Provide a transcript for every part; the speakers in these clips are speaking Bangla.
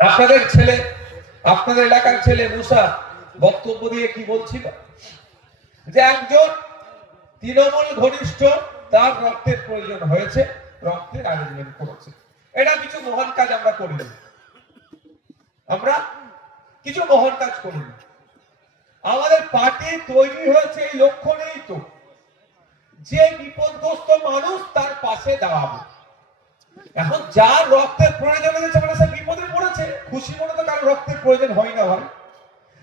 আপনাদের ছেলে, আপনাদের এলাকার ছেলে মুসা বক্তব্য দিয়ে কি বলছিল যে একজন তৃণমূল ঘনিষ্ঠ তার রক্তের প্রয়োজন হয়েছে, রক্তের অ্যারেঞ্জমেন্ট করেছে। এটা কিছু মহান কাজ আমরা করিনি, আমরা কিছু মহান কাজ করিনি। আমাদের পার্টি তৈরি হয়েছে এই লক্ষ্য নেই তো যে বিপদগ্রস্ত মানুষ তার পাশে দাঁড়াবে। এখন যার রক্তের প্রয়োজন হয়েছে মানে সে বিপদে পড়েছে, খুশি মনে তো কারো রক্তের প্রয়োজন হয় না ভাই।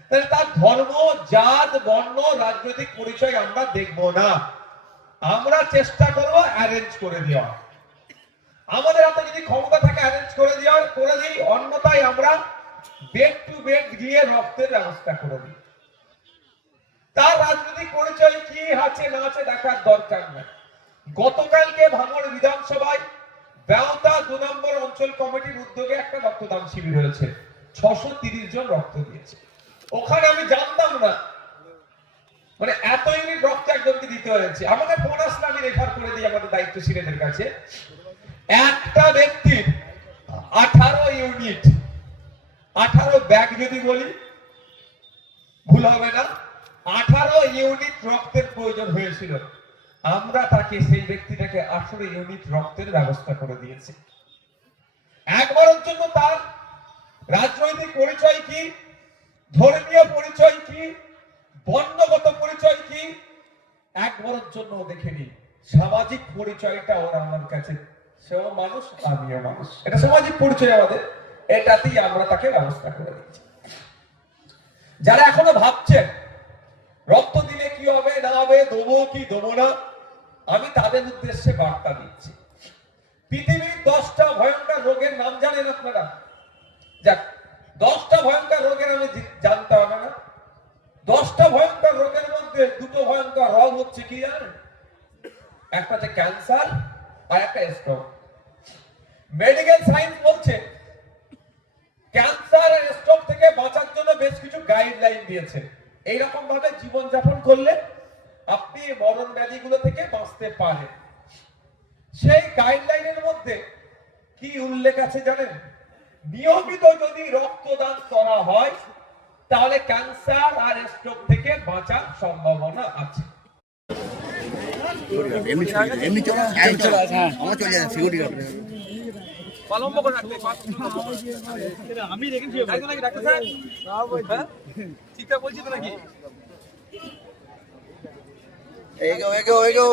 তাহলে তার ধর্ম, জাত, বর্ণ, রাজনৈতিক পরিচয় আমরা দেখব না, আমরা চেষ্টা করবো অ্যারেঞ্জ করে দেওয়া। আমাদের হাতে যদি ক্ষমতা থাকে অ্যারেঞ্জ করে দেওয়ার, করে দিই, অন্যথায় আমরা বেড টু বেড গিয়ে রক্তের ব্যবস্থা করে দিই। তার রাজনৈতিক পরিচয় কি আছে না আছে দেখার দরকার নাই। গতকালকে ভাঙড় বিধানসভায় বেওতা 2 নম্বর অঞ্চল কমিটির উদ্যোগে একটা রক্তদান শিবির হয়েছে, 630 জন রক্ত দিয়েছে। ওখানে আমি জানতাম না মানে এত ইউনিট রক্ত একজনকে দিতে হয়েছে। আমাদের ফোন আসলে আমি রেফার করে দিই আমাদের দায়িত্বশীলদের কাছে। একটা ব্যক্তির 18 ইউনিট, 18 ব্যাগ যদি বলি ভুল হবে না, 18 ইউনিট রক্তের প্রয়োজন হয়েছিল। আমরা তাকে, সেই ব্যক্তিটাকে 18 ইউনিট রক্তের ব্যবস্থা করে দিয়েছি। একবারের জন্য তার রাজনৈতিক পরিচয় কি, ধর্মীয় পরিচয় কি, বর্ণগত পরিচয় কি, একবারের জন্য দেখেনি। সামাজিক পরিচয়টা ওর আমার কাছে, সেও মানুষ আমিও মানুষ, এটা সামাজিক পরিচয় আমাদের, এটাতেই আমরা তাকে ব্যবস্থা করে দিচ্ছি। যারা এখনো ভাবছেন রক্ত দিলে কি হবে না হবে, দেবো কি দেবো না, আমি তাদের উদ্দেশ্যে বার্তা দিচ্ছি। পৃথিবীর 10টা ভয়ঙ্কর রোগের নাম জানেন আপনারা? যাক, 10টা ভয়ঙ্কর রোগের আমি জানতে হবে না। 10টা ভয়ঙ্কর রোগের মধ্যে 2টো ভয়ঙ্কর রোগ হচ্ছে কি জানেন? একটা হচ্ছে ক্যান্সার আর একটা স্ট্রোক। মেডিকেল সায়েন্স বলছে ক্যান্সার আর স্ট্রোক থেকে বাঁচার জন্য বেশ কিছু গাইডলাইন দিয়েছে। এইরকম ভাবে জীবনযাপন করলে আপনি মরণ ব্যাধিগুলো থেকে বাঁচতে পারেন। সেই গাইডলাইনের মধ্যে কি উল্লেখ আছে জানেন? নিয়মিত যদি রক্তদান করা হয় তাহলে ক্যান্সার আর স্ট্রোক থেকে বাঁচার সম্ভাবনা আছে। আমি দেখেছি ডাক্তার স্যার, ঠিকঠাক বলছি তো নাকি? এগো